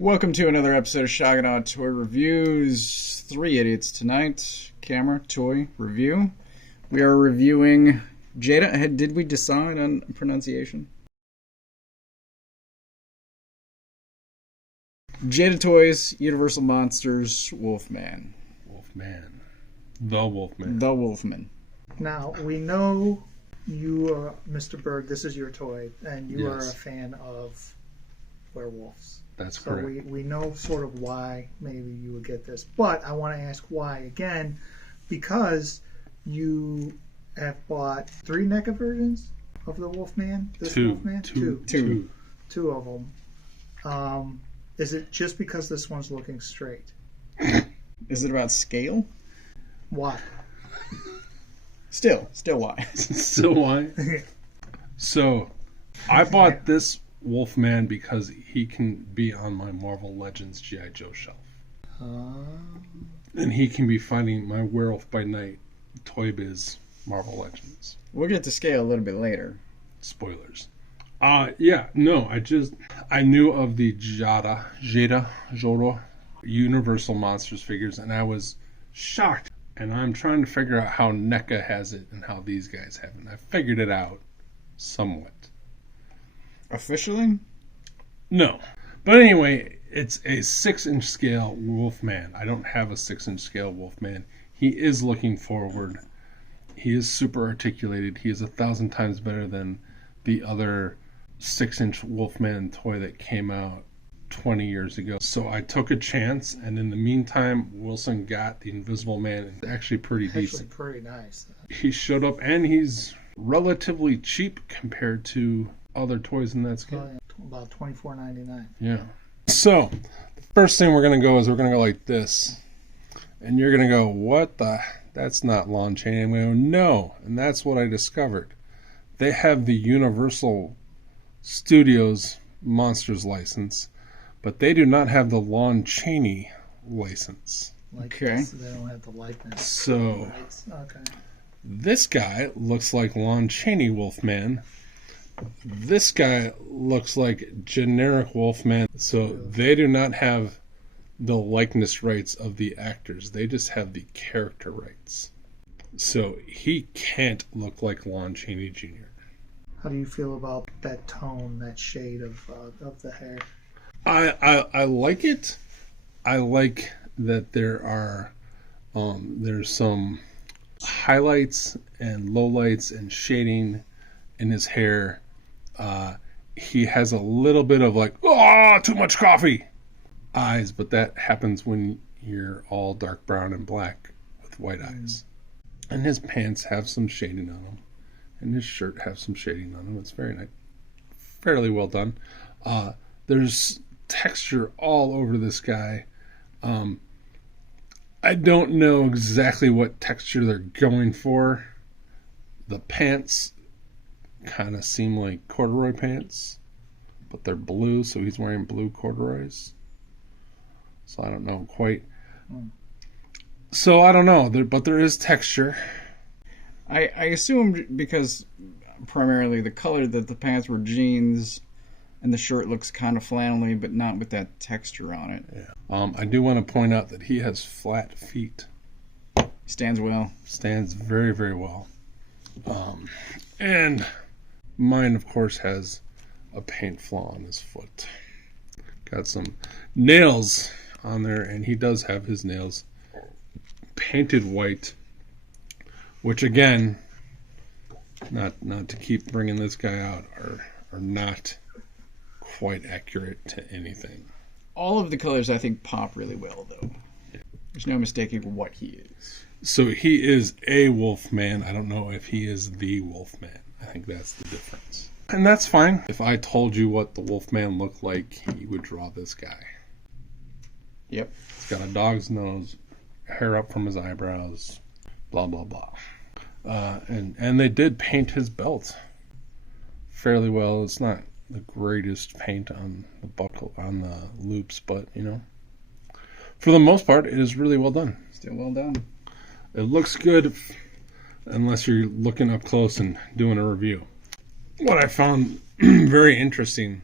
Welcome to another episode of Shoggonaut Toy Reviews. Three idiots tonight. Camera, toy, review. We are reviewing Jada. Did we decide on pronunciation? Jada Toys, Universal Monsters, Wolfman. Wolfman. The Wolfman. The Wolfman. Now, we know you are, Mr. Berg, this is your toy, and you are a Yes. fan of werewolves. That's So correct. we know sort of why maybe you would get this. But I want to ask why again, because you have bought 3 Neca versions of the Wolfman? This Wolfman? Two. Two of them. Is it just because this one's looking straight? Is it about scale? Why? Still why? So why? So, I bought this Wolfman because he can be on my Marvel Legends G.I. Joe shelf. And he can be fighting my Werewolf by Night Toy Biz Marvel Legends. We'll get to scale a little bit later. Spoilers. I knew of the Jada Universal Monsters figures, and I was shocked. And I'm trying to figure out how Neca has it and how these guys have it. And I figured it out somewhat. Officially? No. But anyway, it's a 6-inch scale Wolfman. I don't have a 6-inch scale Wolfman. He is looking forward. He is super articulated. He is 1,000 times better than the other 6-inch Wolfman toy that came out 20 years ago. So I took a chance, and in the meantime, Wilson got the Invisible Man. It's actually pretty decent. Pretty nice. He showed up, and he's relatively cheap compared to other toys in that scale. About $24.99. Yeah. So, the first thing we're going to go is we're going to go like this. And you're going to go, what the? That's not Lon Chaney. I'm going to go, no. And that's what I discovered. They have the Universal Studios Monsters license, but they do not have the Lon Chaney license. Okay. So they don't have the likeness. So, Okay. this guy looks like Lon Chaney Wolfman. This guy looks like generic Wolfman. So they do not have the likeness rights of the actors. They just have the character rights. So he can't look like Lon Chaney Jr. How do you feel about that tone, that shade of the hair? I like it. I like that there are there's some highlights and lowlights and shading in his hair. He has a little bit of like, oh, too much coffee eyes, but that happens when you're all dark brown and black with white eyes. And his pants have some shading on them, and his shirt has some shading on them. It's very nice, fairly well done. There's texture all over this guy. I don't know exactly what texture they're going for. The pants kind of seem like corduroy pants, but they're blue, so he's wearing blue corduroys. So I don't know quite. So I don't know, but there is texture. I assumed because primarily the color that the pants were jeans and the shirt looks kind of flannelly, but not with that texture on it. Yeah. I do want to point out that he has flat feet. Stands well. Stands very, very well. And mine, of course, has a paint flaw on his foot. Got some nails on there, and he does have his nails painted white, which again, not to keep bringing this guy out, are not quite accurate to anything. All of the colors I think pop really well, though. There's no mistaking what he is. So he is a Wolfman. I don't know if he is the Wolfman. I think that's the difference. And that's fine. If I told you what the Wolfman looked like, you would draw this guy. Yep. He's got a dog's nose, hair up from his eyebrows, blah, blah, blah. And they did paint his belt fairly well. It's not the greatest paint on the buckle, on the loops, but, you know, for the most part, it is really well done. Still well done. It looks good unless you're looking up close and doing a review. What I found very interesting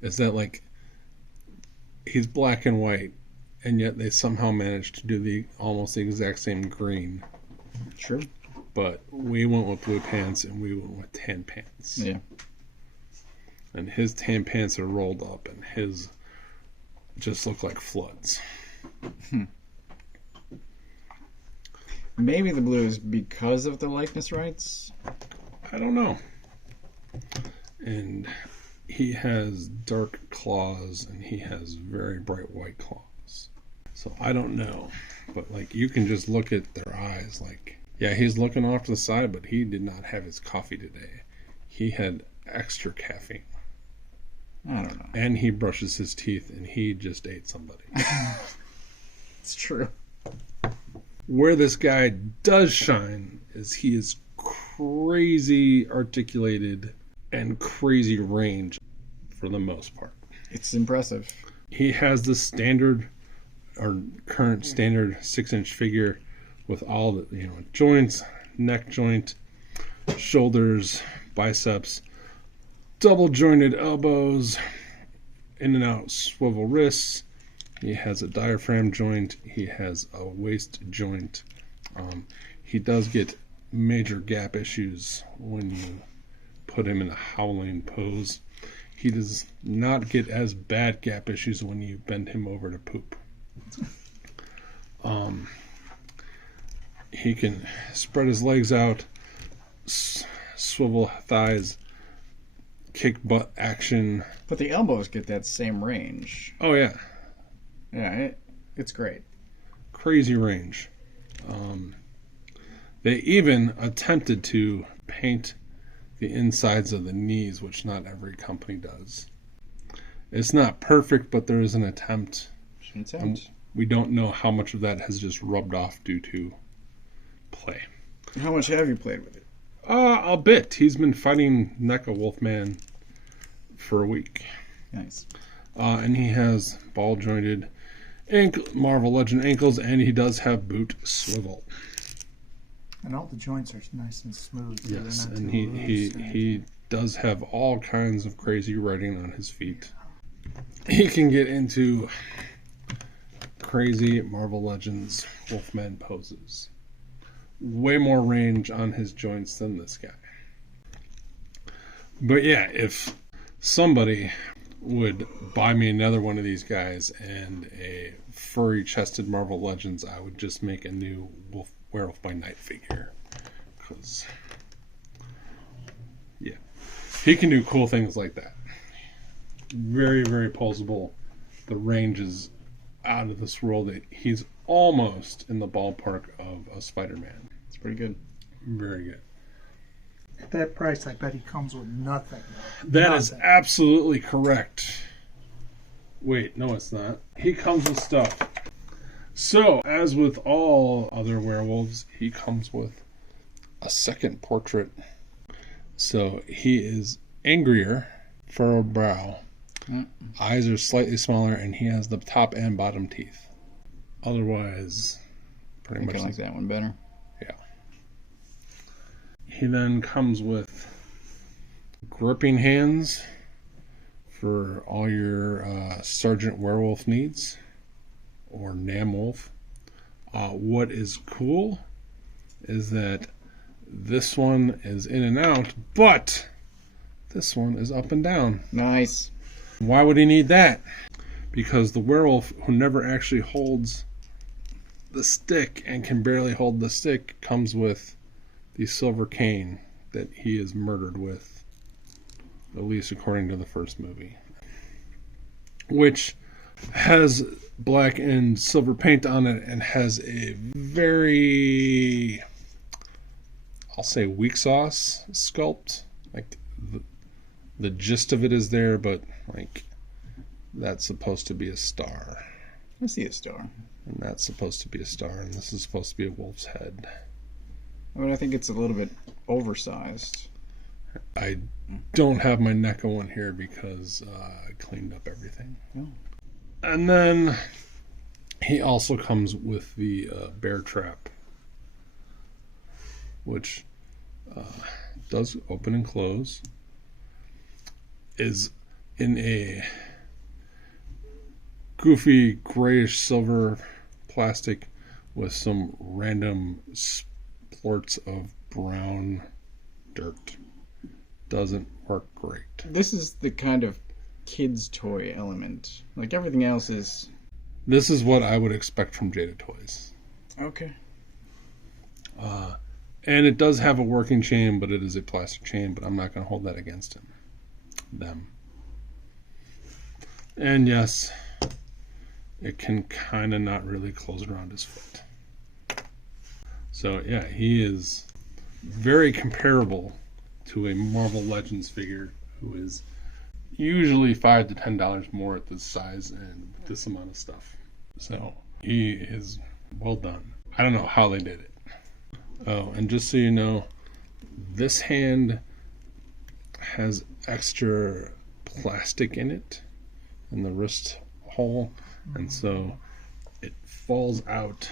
is that, like, he's black and white, and yet they somehow managed to do almost the exact same green. Sure. But we went with blue pants and we went with tan pants. Yeah. And his tan pants are rolled up and his just look like floods. Maybe the blue is because of the likeness rights? I don't know. And he has dark claws and he has very bright white claws. So I don't know. But like you can just look at their eyes like, yeah, he's looking off to the side, but he did not have his coffee today. He had extra caffeine. I don't know. And he brushes his teeth and he just ate somebody. It's true. Where this guy does shine is he is crazy articulated and crazy range for the most part. It's impressive. He has the standard or current standard 6-inch figure with all the joints, neck joint, shoulders, biceps, double jointed elbows, in and out swivel wrists. He has a diaphragm joint. He has a waist joint. He does get major gap issues when you put him in a howling pose. He does not get as bad gap issues when you bend him over to poop. He can spread his legs out, swivel thighs, kick butt action. But the elbows get that same range. Oh yeah. Yeah, it's great. Crazy range. They even attempted to paint the insides of the knees, which not every company does. It's not perfect, but there is an attempt. We don't know how much of that has just rubbed off due to play. How much have you played with it? A bit. He's been fighting Neca Wolfman for a week. Nice. And he has ball jointed Marvel Legend ankles, and he does have boot swivel. And all the joints are nice and smooth. So Yes, they're not and too loose. he does have all kinds of crazy writing on his feet. He can get into crazy Marvel Legends Wolfman poses. Way more range on his joints than this guy. But yeah, if somebody would buy me another one of these guys and a furry chested Marvel Legends, I would just make a new Werewolf by Night figure. Because, yeah, he can do cool things like that. Very, very posable. The range is out of this world. He's almost in the ballpark of a Spider-Man. It's pretty good. Very good. At that price, I bet he comes with nothing. That is absolutely correct. Wait, no, it's not. He comes with stuff. So, as with all other werewolves, he comes with a second portrait. So, he is angrier, furrowed brow. Eyes are slightly smaller, and he has the top and bottom teeth. Otherwise, pretty much. I like that one better. Yeah. He then comes with gripping hands for all your Sergeant Werewolf needs, or Nam Wolf. What is cool is that this one is in and out, but this one is up and down. Nice. Why would he need that? Because the werewolf who never actually holds the stick and can barely hold the stick comes with the silver cane that he is murdered with, at least according to the first movie, which has black and silver paint on it and has a very, I'll say, weak sauce sculpt. Like the gist of it is there, but like that's supposed to be a star. I see a star. And that's supposed to be a star, and this is supposed to be a wolf's head. I mean, I think it's a little bit oversized. I don't have my Neca one here because I cleaned up everything. Oh. And then he also comes with the bear trap, which does open and close, is in a goofy grayish silver plastic with some random splorts of brown dirt. Doesn't work great. This is the kind of kids' toy element. Like everything else is... This is what I would expect from Jada Toys. Okay. And it does have a working chain, but it is a plastic chain, but I'm not going to hold that against them. And yes, it can kind of not really close around his foot. So yeah, he is very comparable to a Marvel Legends figure who is usually $5 to $10 more at this size and this amount of stuff. So he is well done. I don't know how they did it. Oh, and just so you know, this hand has extra plastic in it in the wrist hole, and so it falls out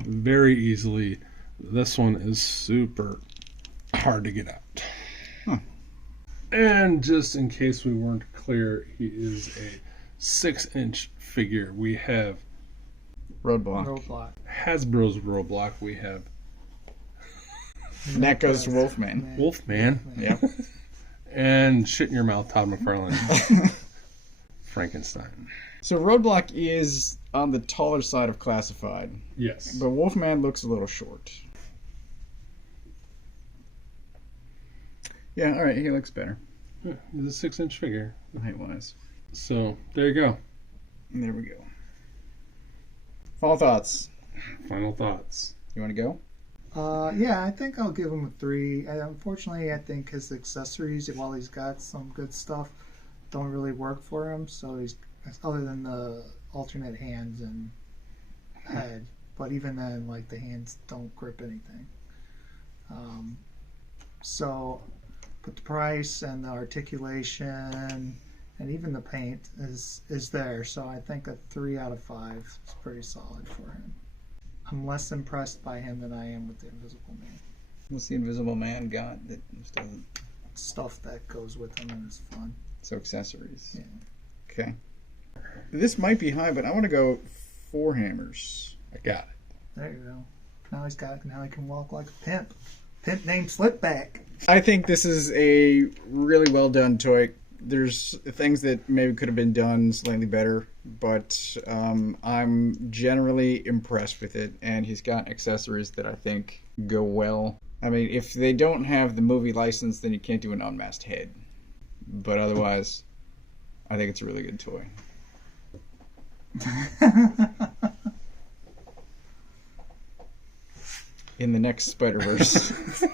very easily. This one is super hard to get out. Huh. And just in case we weren't clear, he is a 6-inch figure. We have Roadblock. Hasbro's Roadblock. We have Neca's Wolfman. Wolfman. Yep. And shit in your mouth, Todd McFarlane. Frankenstein. So Roadblock is on the taller side of classified. Yes. But Wolfman looks a little short. Yeah, alright, he looks better. Yeah, he's a 6-inch figure. Height-wise. So, there you go. And there we go. Final thoughts. Final thoughts. You want to go? Yeah, I think I'll give him a 3. Unfortunately, I think his accessories, while he's got some good stuff, don't really work for him. So he's, other than the alternate hands and head, but even then, like, the hands don't grip anything. So, but the price and the articulation and even the paint is there. So I think a 3 out of 5 is pretty solid for him. I'm less impressed by him than I am with the Invisible Man. What's the Invisible Man got that just doesn't... Stuff that goes with him and it's fun. So accessories. Yeah. Okay. This might be high, but I want to go 4 hammers. I got it. There you go. Now he can walk like a pimp. Pimp named Slipback. I think this is a really well done toy. There's things that maybe could have been done slightly better, but I'm generally impressed with it, and he's got accessories that I think go well. I mean, if they don't have the movie license, then you can't do an unmasked head. But otherwise, I think it's a really good toy. In the next Spider-Verse.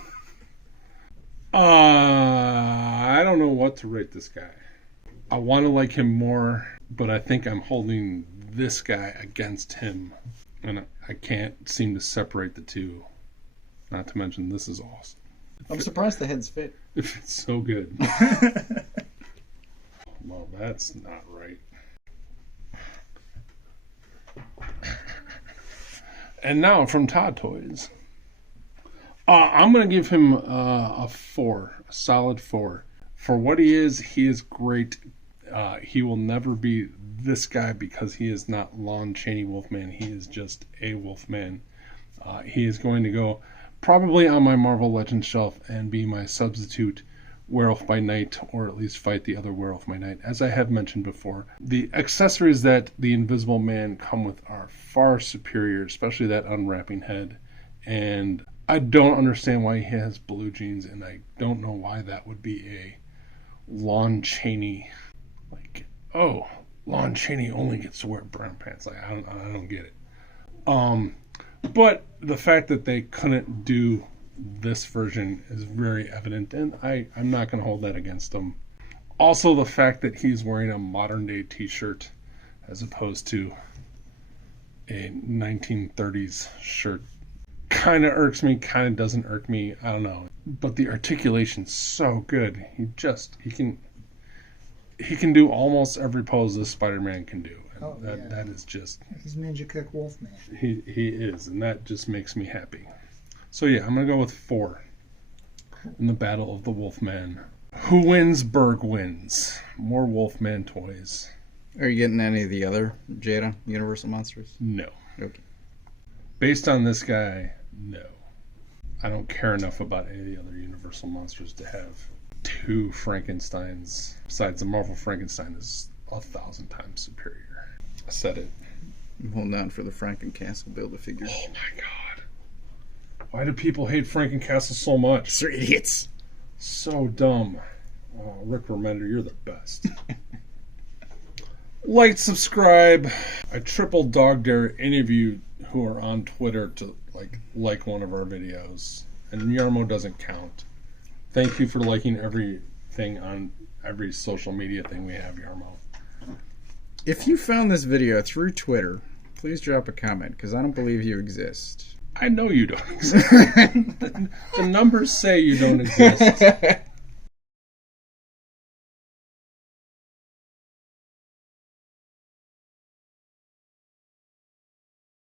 I don't know what to rate this guy. I want to like him more, but I think I'm holding this guy against him. And I can't seem to separate the two. Not to mention, this is awesome. I'm surprised the heads fit. It fits so good. Well, that's not right. And now from Todd Toys. I'm going to give him a 4, a solid 4. For what he is great. He will never be this guy because he is not Lon Chaney Wolfman. He is just a Wolfman. He is going to go probably on my Marvel Legends shelf and be my substitute Werewolf by Night, or at least fight the other Werewolf by Night. As I have mentioned before, the accessories that the Invisible Man come with are far superior, especially that unwrapping head. And I don't understand why he has blue jeans, and I don't know why that would be a Lon Chaney. Like, oh, Lon Chaney only gets to wear brown pants. Like, I don't get it. But the fact that they couldn't do this version is very evident, and I'm not going to hold that against them. Also, the fact that he's wearing a modern day t-shirt as opposed to a 1930s shirt kind of irks me, kind of doesn't irk me. I don't know. But the articulation's so good. He can do almost every pose this Spider-Man can do. And that is just... He's Ninja Kick Wolfman. He is, and that just makes me happy. So yeah, I'm going to go with 4 in the Battle of the Wolfman. Who wins? Berg wins. More Wolfman toys Are you getting any of the other Jada Universal monsters? No. Okay. Based on this guy, no. I don't care enough about any of the other Universal monsters to have 2 Frankensteins. Besides, the Marvel Frankenstein is 1,000 times superior. I said it. I'm holding on for the Frankencastle Build-A-Figure. Oh my god. Why do people hate Frankencastle so much? They're idiots. So dumb. Oh, Rick Remender, you're the best. Like, subscribe. I triple dog dare any of you who are on Twitter to like one of our videos. And Yarmo doesn't count. Thank you for liking everything on every social media thing we have, Yarmo. If you found this video through Twitter, please drop a comment, because I don't believe you exist. I know you don't exist. The numbers say you don't exist.